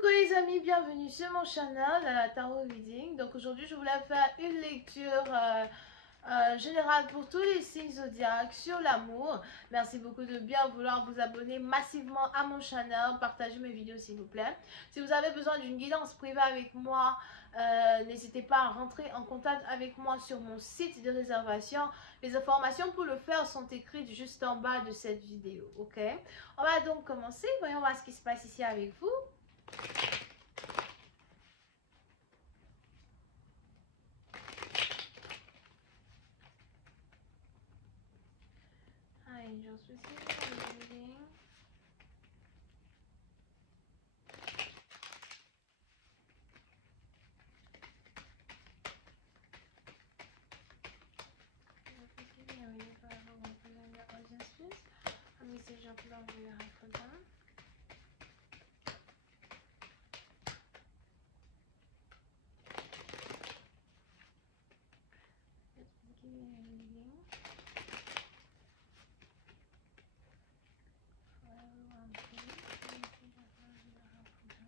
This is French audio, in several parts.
Coucou les amis, bienvenue sur mon channel Tarot Reading. Donc aujourd'hui je voulais faire une lecture générale pour tous les signes zodiaques sur l'amour. Merci beaucoup de bien vouloir vous abonner massivement à mon channel, partagez mes vidéos s'il vous plaît. Si vous avez besoin d'une guidance privée avec moi, n'hésitez pas à rentrer en contact avec moi sur mon site de réservation. Les informations pour le faire sont écrites juste en bas de cette vidéo, ok? On va donc commencer, voyons voir ce qui se passe ici avec vous. Angels receiving reading. Give me a reading for everyone present your audience, please. A message of love you have for them. Give me a reading for everyone, please. A message of love you have for them.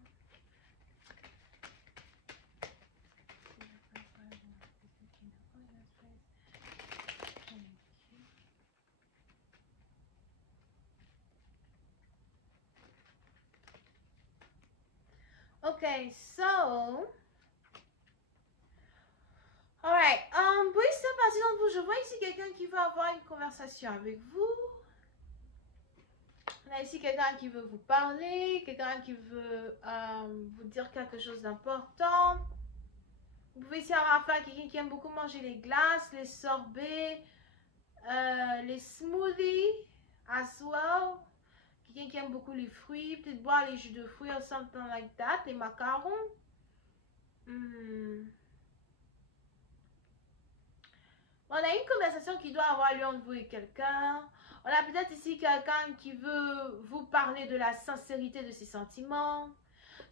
Okay, so alright, pour cette partie d'entre vous, je vois ici quelqu'un qui veut avoir une conversation avec vous. On a ici quelqu'un qui veut vous parler, quelqu'un qui veut vous dire quelque chose d'important. Vous pouvez ici avoir affaire à quelqu'un qui aime beaucoup manger les glaces, les sorbets, les smoothies as well. Quelqu'un qui aime beaucoup les fruits, peut-être boire les jus de fruits or something like that, les macarons. On a une conversation qui doit avoir lieu entre vous et quelqu'un. On a peut-être ici quelqu'un qui veut vous parler de la sincérité de ses sentiments.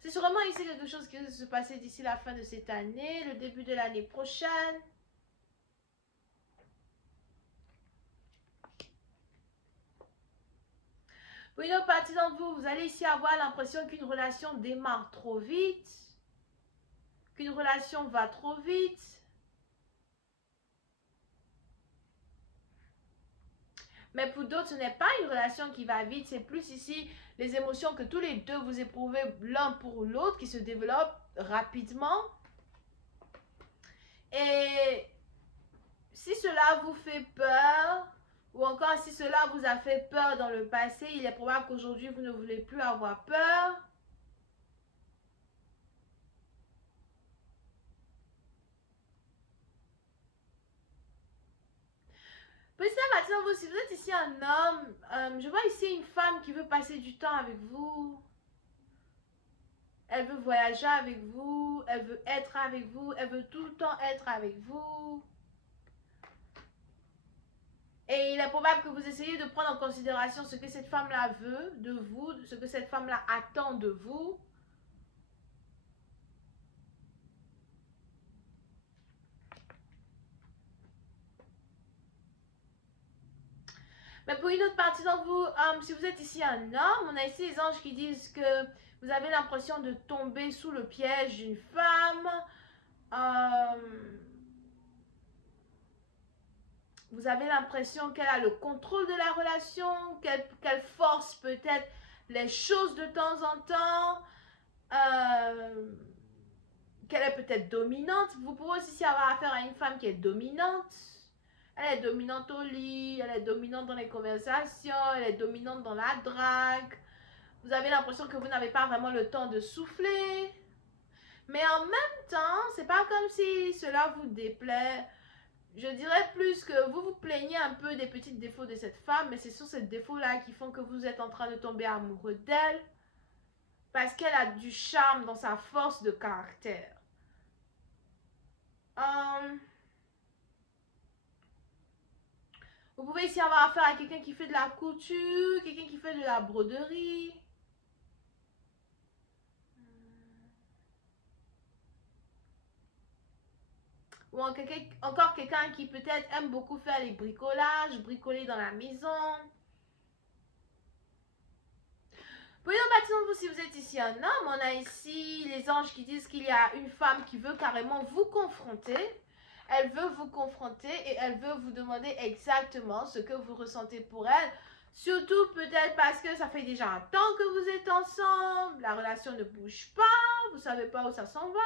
C'est sûrement ici quelque chose qui va se passer d'ici la fin de cette année, le début de l'année prochaine. Pour une autre partie d'entre vous, vous allez ici avoir l'impression qu'une relation démarre trop vite, qu'une relation va trop vite. Mais pour d'autres, ce n'est pas une relation qui va vite, c'est plus ici les émotions que tous les deux vous éprouvez l'un pour l'autre qui se développent rapidement. Et si cela vous fait peur, ou encore si cela vous a fait peur dans le passé, il est probable qu'aujourd'hui vous ne voulez plus avoir peur. Petit à petit, vous, si vous êtes ici un homme, je vois ici une femme qui veut passer du temps avec vous. Elle veut voyager avec vous, elle veut être avec vous, elle veut tout le temps être avec vous. Et il est probable que vous essayez de prendre en considération ce que cette femme-là veut de vous, ce que cette femme-là attend de vous. Mais pour une autre partie d'entre vous, si vous êtes ici un homme, on a ici les anges qui disent que vous avez l'impression de tomber sous le piège d'une femme. Vous avez l'impression qu'elle a le contrôle de la relation, qu'elle force peut-être les choses de temps en temps, qu'elle est peut-être dominante. Vous pouvez aussi avoir affaire à une femme qui est dominante. Elle est dominante au lit, elle est dominante dans les conversations, elle est dominante dans la drague. Vous avez l'impression que vous n'avez pas vraiment le temps de souffler. Mais en même temps, c'est pas comme si cela vous déplaît. Je dirais plus que vous vous plaignez un peu des petits défauts de cette femme, mais c'est sur ces défauts-là qui font que vous êtes en train de tomber amoureux d'elle. Parce qu'elle a du charme dans sa force de caractère. Vous pouvez ici avoir affaire à quelqu'un qui fait de la couture, quelqu'un qui fait de la broderie. Ou encore quelqu'un qui peut-être aime beaucoup faire les bricolages, bricoler dans la maison. Pour une partie d'entre vous, si vous êtes ici un homme, on a ici les anges qui disent qu'il y a une femme qui veut carrément vous confronter. Elle veut vous confronter et elle veut vous demander exactement ce que vous ressentez pour elle. Surtout peut-être parce que ça fait déjà un temps que vous êtes ensemble, la relation ne bouge pas, vous ne savez pas où ça s'en va.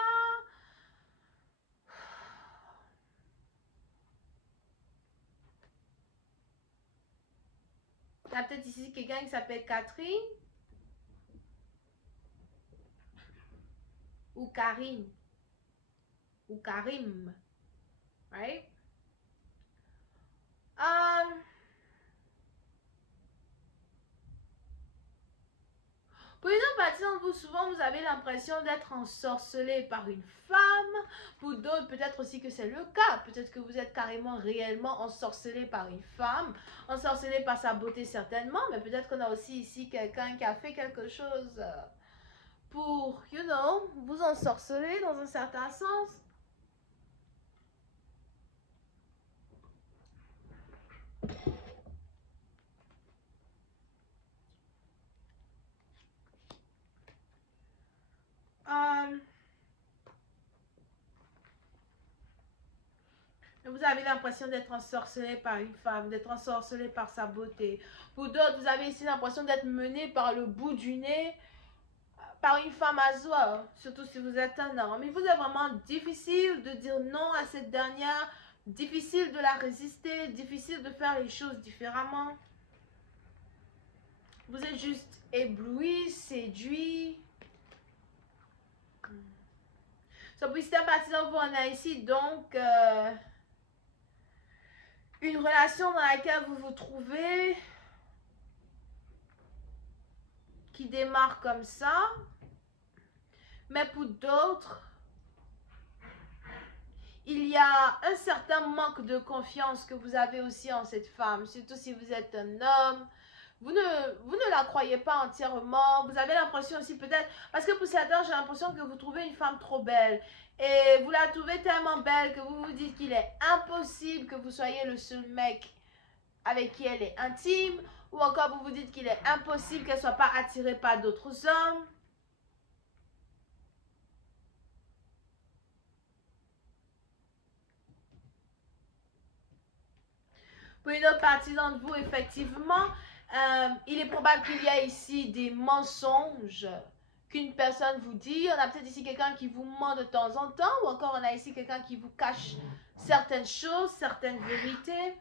Il y a peut-être ici quelqu'un qui s'appelle Catherine ou Karine ou Karim, right? Pour une autre partie d'entre vous, souvent vous avez l'impression d'être ensorcelé par une femme. Pour d'autres, peut-être aussi que c'est le cas. Peut-être que vous êtes carrément réellement ensorcelé par une femme, ensorcelé par sa beauté certainement, mais peut-être qu'on a aussi ici quelqu'un qui a fait quelque chose pour, vous ensorceler dans un certain sens. Vous avez l'impression d'être ensorcelé par une femme, d'être ensorcelé par sa beauté. Pour d'autres, vous avez ici l'impression d'être mené par le bout du nez par une femme à soi, surtout si vous êtes un homme. Il vous est vraiment difficile de dire non à cette dernière, difficile de la résister, difficile de faire les choses différemment. Vous êtes juste ébloui, séduit. So, pour cette partie d'entre vous, on a ici donc une relation dans laquelle vous vous trouvez qui démarre comme ça. Mais pour d'autres, il y a un certain manque de confiance que vous avez aussi en cette femme, surtout si vous êtes un homme. Vous ne la croyez pas entièrement. Vous avez l'impression aussi peut-être, parce que pour certains, j'ai l'impression que vous trouvez une femme trop belle. Et vous la trouvez tellement belle que vous vous dites qu'il est impossible que vous soyez le seul mec avec qui elle est intime. Ou encore vous vous dites qu'il est impossible qu'elle ne soit pas attirée par d'autres hommes. Pour une autre partie d'entre vous, effectivement, il est probable qu'il y a ici des mensonges qu'une personne vous dit. On a peut-être ici quelqu'un qui vous ment de temps en temps, ou encore on a ici quelqu'un qui vous cache certaines choses, certaines vérités.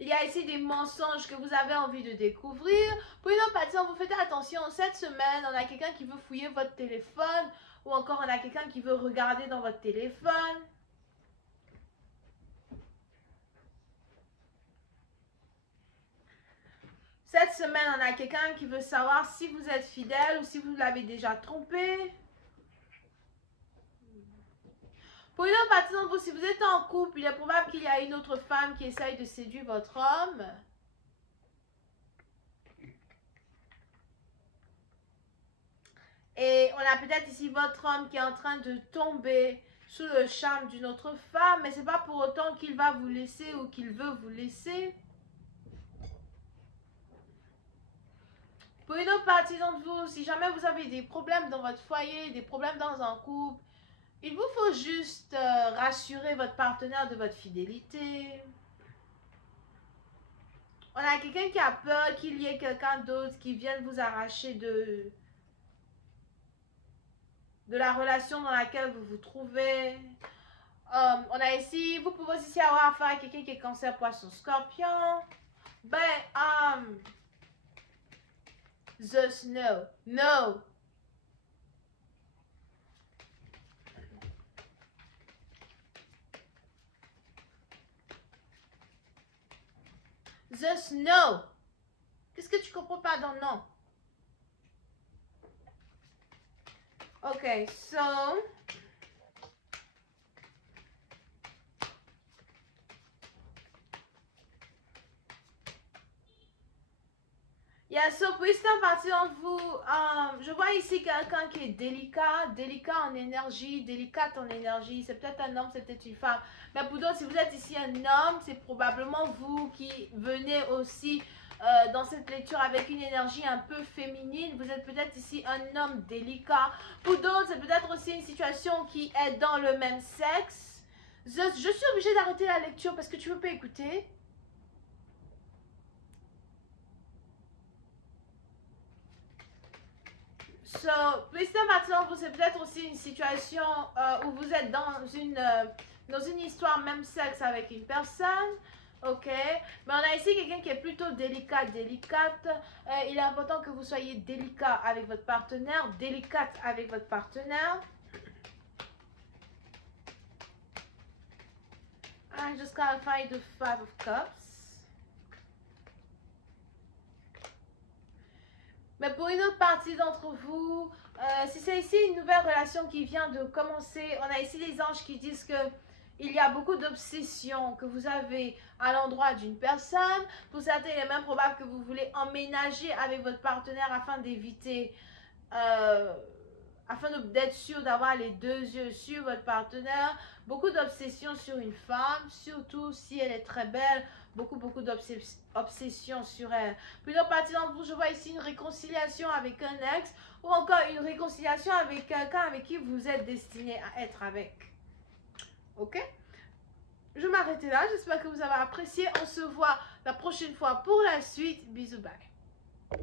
Il y a ici des mensonges que vous avez envie de découvrir. Pour une autre partie, vous faites attention. Cette semaine, on a quelqu'un qui veut fouiller votre téléphone, ou encore on a quelqu'un qui veut regarder dans votre téléphone. Cette semaine, on a quelqu'un qui veut savoir si vous êtes fidèle ou si vous l'avez déjà trompé. Pour une autre partie d'entre vous, si vous êtes en couple, il est probable qu'il y a une autre femme qui essaye de séduire votre homme. Et on a peut-être ici votre homme qui est en train de tomber sous le charme d'une autre femme, mais ce n'est pas pour autant qu'il va vous laisser ou qu'il veut vous laisser. Pour une autre partie d'entre vous, si jamais vous avez des problèmes dans votre foyer, des problèmes dans un couple, il vous faut juste rassurer votre partenaire de votre fidélité. On a quelqu'un qui a peur qu'il y ait quelqu'un d'autre qui vienne vous arracher de la relation dans laquelle vous vous trouvez. On a ici, vous pouvez aussi avoir affaire à quelqu'un qui est cancer, poisson, scorpion. Ben, just no. No. Just no. Qu'est-ce que tu comprends pas dans non? Ok, so. Il y Yeah, so pour certaines partie d'entre vous, je vois ici quelqu'un qui est délicat en énergie, délicate en énergie. C'est peut-être un homme, c'est peut-être une femme. Mais pour d'autres, si vous êtes ici un homme, c'est probablement vous qui venez aussi dans cette lecture avec une énergie un peu féminine. Vous êtes peut-être ici un homme délicat. Pour d'autres, c'est peut-être aussi une situation qui est dans le même sexe. Je suis obligée d'arrêter la lecture parce que tu ne peux pas écouter. So, Wisdom maintenant, c'est peut-être aussi une situation où vous êtes dans une histoire même sexe avec une personne. Ok, mais on a ici quelqu'un qui est plutôt délicate. Il est important que vous soyez délicat avec votre partenaire, délicate avec votre partenaire. I just gotta find the 5 of Cups. Mais pour une autre partie d'entre vous, si c'est ici une nouvelle relation qui vient de commencer, on a ici les anges qui disent que il y a beaucoup d'obsessions que vous avez à l'endroit d'une personne. Pour certains, il est même probable que vous voulez emménager avec votre partenaire afin d'éviter, afin d'être sûr d'avoir les deux yeux sur votre partenaire. Beaucoup d'obsessions sur une femme, surtout si elle est très belle. Beaucoup d'obsessions sur elle. Plusieurs parties d'entre vous, je vois ici une réconciliation avec un ex ou encore une réconciliation avec quelqu'un avec qui vous êtes destiné à être avec. Ok? Je vais m'arrêter là. J'espère que vous avez apprécié. On se voit la prochaine fois pour la suite. Bisous, bye.